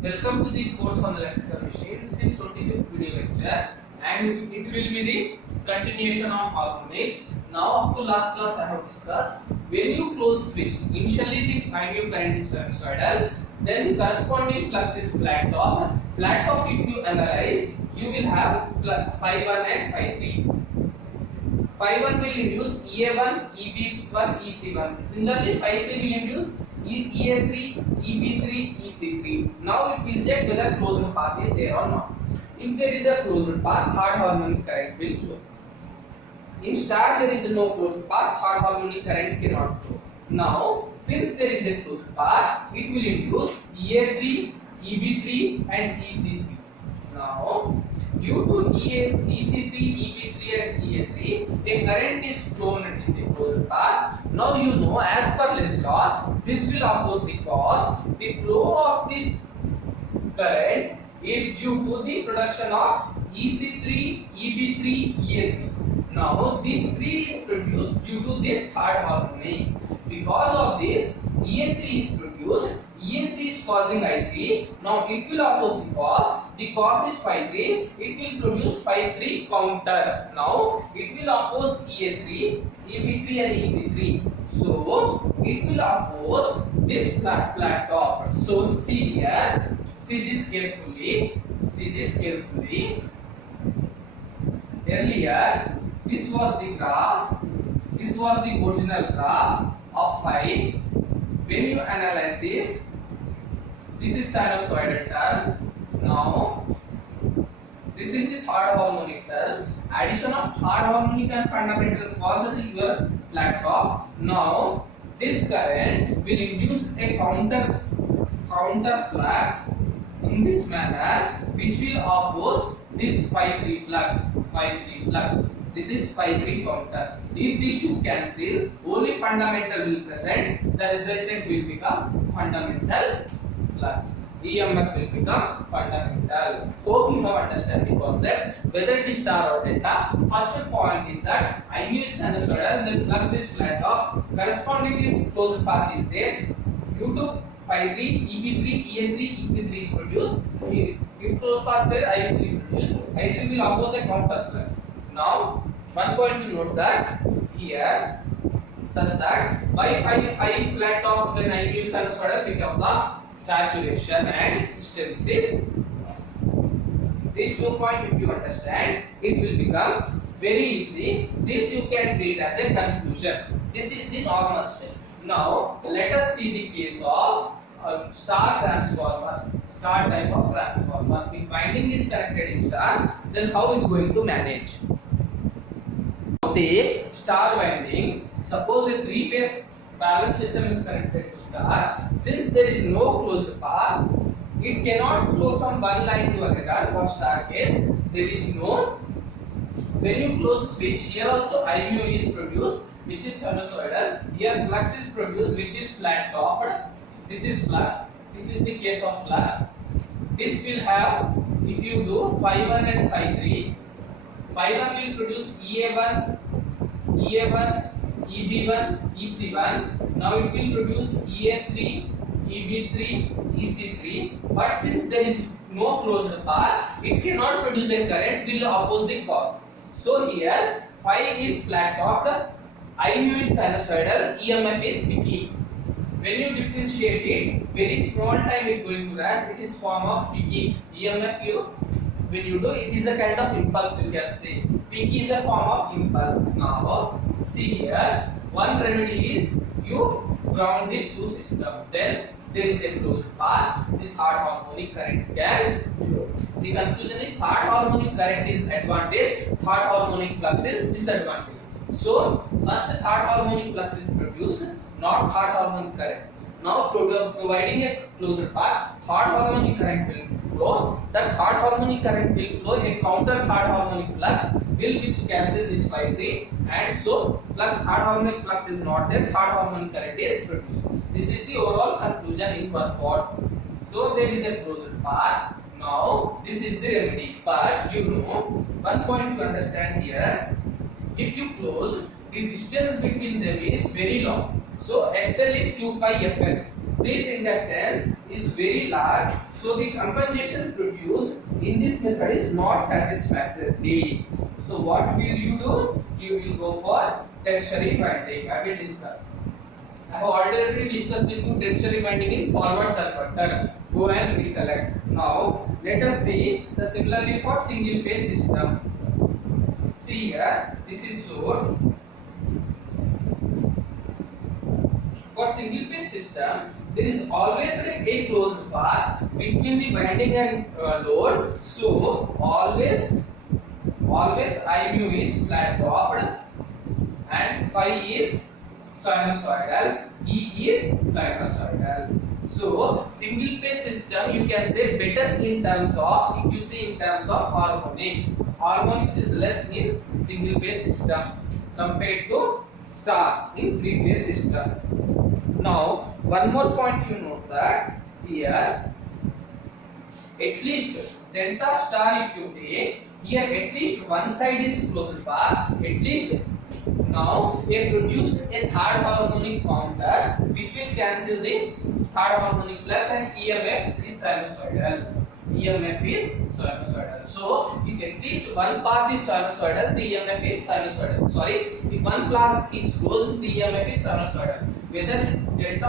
Welcome to the course on electrical machine. This is 25th video lecture and it will be the continuation of harmonics. Now up to last class I have discussed when you close switch, initially the primary current is sinusoidal, then the corresponding flux is flat top. Flat top if you analyze, you will have phi 1 and phi 3. Phi 1 will induce EA1, EB1, EC1. Similarly, phi 3 will induce EA3, EB3, EC3. Now it will check whether closed path is there or not. If there is a closed path, third harmonic current will flow. In star there is no closed path, third harmonic current cannot flow. Now, since there is a closed path, it will induce EA3, EB3 and EC3. Now, due to EC3, EB3 and EA3, a current is flown in the closed path. Now you know, as per Lenz's law, this will oppose the cause. The flow of this current is due to the production of EC3, EB3, EA3. Now this 3 is produced due to this third harmonic. Because of this, EA3 is produced. EA3 is causing I3. Now it will oppose the cause. The cause is phi 3. It will produce phi 3 counter. Now it will oppose EA3, EB3 and EC3. So it will oppose this flat top. So see here. See this carefully. See this carefully. Earlier, this was the graph. This was the original graph of phi. When you analyze this is sinusoidal term. Now this is the third harmonic term. Addition of third harmonic and fundamental causes your flat top. Now this current will induce a counter flux in this manner, which will oppose this phi 3 flux. This is phi 3 counter. If these two cancel, only fundamental will present. The resultant will become fundamental flux. EMF will become fundamental. Hope you have understood the concept. Whether it is star or delta. First point is that IES sinusoidal, the flux is flat top. Correspondingly, closed path is there. Due to phi 3, EB3, EA3, EC3 is produced. If closed path there, I3 will produce. I3 will oppose a counter flux. Now, one point you note that here, such that why phi is flat top when IES sinusoidal, because of saturation and hysteresis. These 2 points, if you understand, it will become very easy. This you can treat as a conclusion. This is the normal step. Now, let us see the case of star transformer, star type of transformer. If winding is connected in star, then how it is going to manage? Take star winding. Suppose a 3-phase parallel system is connected to star. Since there is no closed path, it cannot flow from one line to another. For star case, there is no. When you close switch, here also IMU is produced, which is sinusoidal. Here flux is produced, which is flat topped. This is flux. This is the case of flux. This will have, if you do phi 1 and phi 3, phi 1 will produce EA1, EB1, EC1. Now it will produce EA3, EB3, EC3. But since there is no closed path, it cannot produce a current, will oppose the cause. So here phi is flat topped, IMU is sinusoidal, EMF is peaky. When you differentiate it, very small time it going to rise. It is form of peaky. EMF when you do, it is a kind of impulse, you can say. Peaky is a form of impulse. Now see here, one remedy is you ground these two systems. Then there is a closed path. The third harmonic current can flow. The conclusion is third harmonic current is advantage, third harmonic flux is disadvantage. So first third harmonic flux is produced, not third harmonic current. Now providing a closed path, third harmonic current will flow. That third harmonic current will flow. A counter third harmonic flux will which cancel this phi 3, and so flux third harmonic flux is not there. Third harmonic current is produced. This is the overall conclusion in one part. So there is a closed path. Now this is the remedy. But you know, one point you understand here. If you close, the distance between them is very long. So XL is 2 pi FL. this inductance is very large, so the compensation produced in this method is not satisfactory. So what will you do? You will go for tertiary winding. I will discuss. I have already discussed with you tertiary winding in forward converter. Go and recollect. Now let us see the similarly for single phase system. See here, this is source. For single phase system, there is always a closed path between the winding and load. So always I mu is flat topped and phi is sinusoidal, E is sinusoidal. So single phase system you can say better in terms of, if you see in terms of harmonics. Harmonics is less in single phase system compared to star in three phase system. Now one more point you note that here at least delta star if you take, here at least one side is closed path, at least now we produced a third harmonic counter which will cancel the third harmonic plus and EMF is sinusoidal. EMF is sinusoidal. So if at least one path is sinusoidal, the EMF is sinusoidal. Sorry, if one path is closed, the EMF is sinusoidal. Whether delta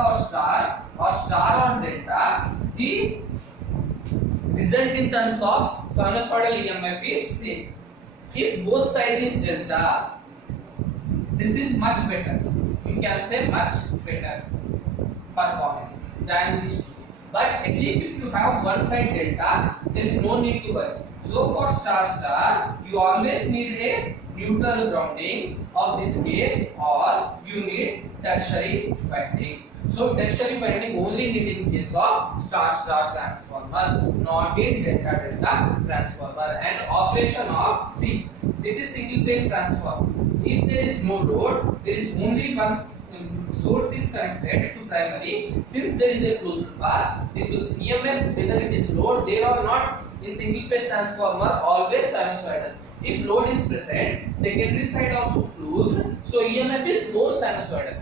or star or delta, the result in terms of sinusoidal EMF is same. If both sides is delta, this is much better. You can say much better performance than this two. But at least if you have one side delta, there is no need to worry. So for star, you always need a neutral grounding of this case, or you need tertiary winding. So tertiary winding only need in case of star transformer, not in delta transformer. And operation of, see, this is single phase transformer. If there is no load, there is only one source is connected to primary. Since there is a closed path, it will EMF whether it is load there or not in single phase transformer always sinusoidal. If load is present, secondary side also closed, so EMF is more sinusoidal.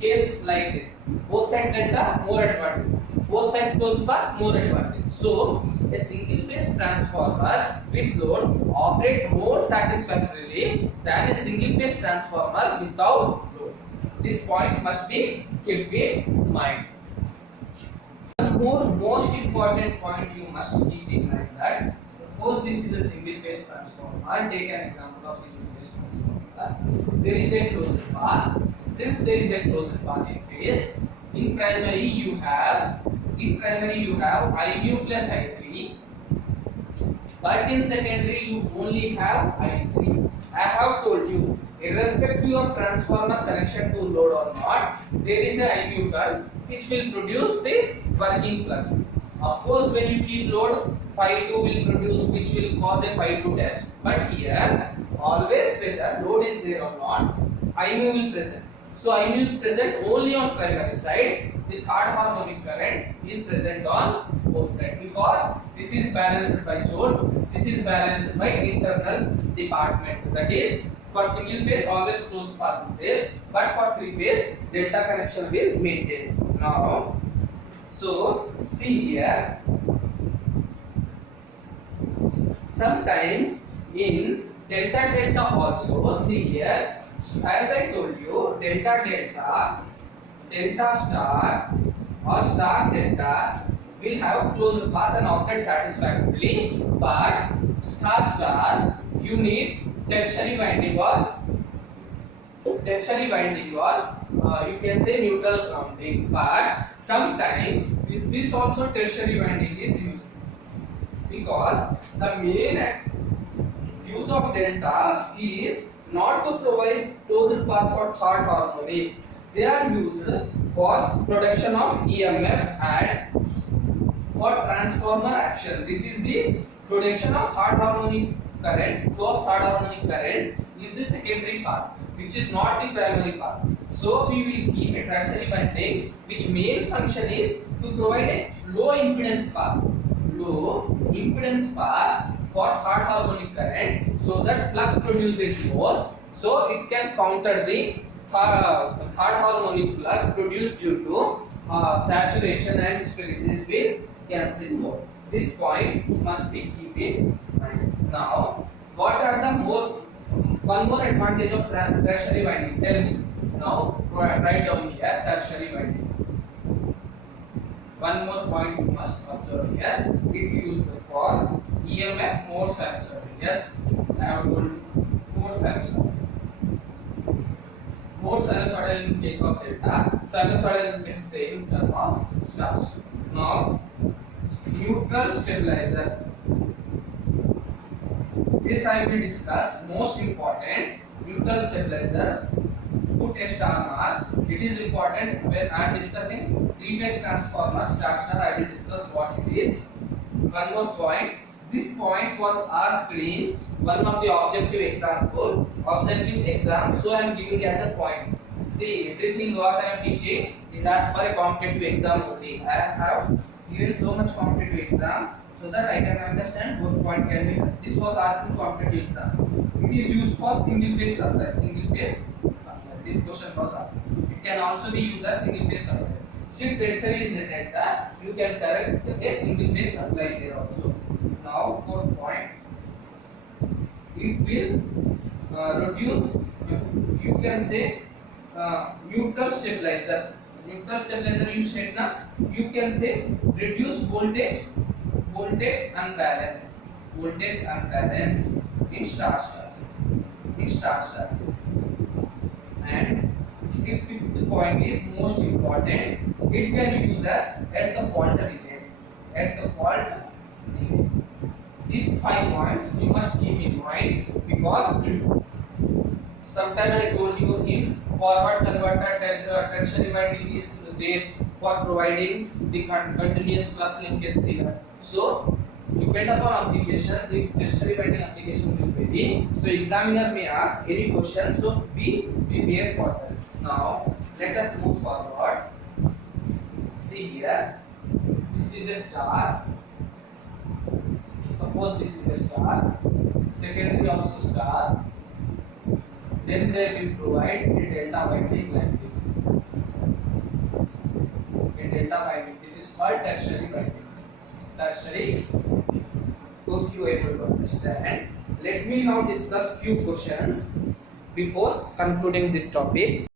Case like this, both side delta more advantage, both side closed path more advantage. So a single phase transformer with load operate more satisfactorily than a single phase transformer without load. This point must be kept in mind. One most important point you must keep in mind that suppose this is a single phase transformer. Take an example of single phase transformer. There is a closed path. Since there is a closed path in phase, in primary you have I mu plus I3, but in secondary you only have I3. I have told you, irrespective of transformer connection to load or not, there is a I mu curve which will produce the working flux. Of course, when you keep load, phi 2 will produce, which will cause a phi 2 dash. But here, always whether load is there or not, I mu will present. So I mu will present only on primary side. The third harmonic current is present on both sides because this is balanced by source, this is balanced by internal department. That is, for single phase always closed path is there, but for three phase delta connection will maintain. Now, so see here, sometimes in delta also, see here, as I told you, delta star or star delta will have closed path and operate satisfactorily, but star you need tertiary winding or you can say neutral grounding. But sometimes with this also tertiary winding is used because the main use of delta is not to provide closed path for third harmonic. They are used for production of EMF and for transformer action. This is the production of third harmonic current. Flow of third harmonic current is the secondary part, which is not the primary part. So we will keep a tertiary winding, which main function is to provide a low impedance path for third harmonic current, so that flux produces more, so it can counter the third harmonic flux produced due to saturation and hysteresis will cancel out. This point must be keep in mind. Now, what are the one more advantage of tertiary winding? Tell me. Now, write down here tertiary winding. One more point you must observe here. It used for EMF more sinusoidal. Yes, I have told you more sinusoidal. More sinusoidal in case of delta, sinusoidal you can say in terms of starch. Now, neutral stabilizer. This I will discuss. Most important, neutral stabilizer. Put a star mark. It is important when I am discussing three-phase transformer. Star star. I will discuss what it is. One more point. This point was asked in one of the objective example. Objective exam. So I am giving as a point. See, everything what I am teaching is as per a competitive exam only. I have given so much competitive exam so that I can understand what point can be. This was asked in competitive exam. It is used for single phase supply. Single phase supply. This question was asked. It can also be used as single phase supply. Since tertiary is written that you can correct a single phase supply there also. Now, fourth point. It will reduce. You can say neutral stabilizer. Neutral stabilizer you said na. You can say reduce voltage unbalance. Voltage unbalance in star star. In star star. And the fifth point is most important. It can use as at the fault relay. At the fault relay. These 5 points you must keep in mind because sometime I told you in forward converter tertiary winding is there for providing the continuous flux linkage thinner. So depend upon application, the tertiary winding application is very. So examiner may ask any question, so be prepared for that. Now let us move forward. See here, this is a star. Suppose this is a star, secondary also star. Then they will provide a delta winding like this. A delta winding. This is called tertiary winding. Tertiary. Hope you are able to understand. Let me now discuss few questions before concluding this topic.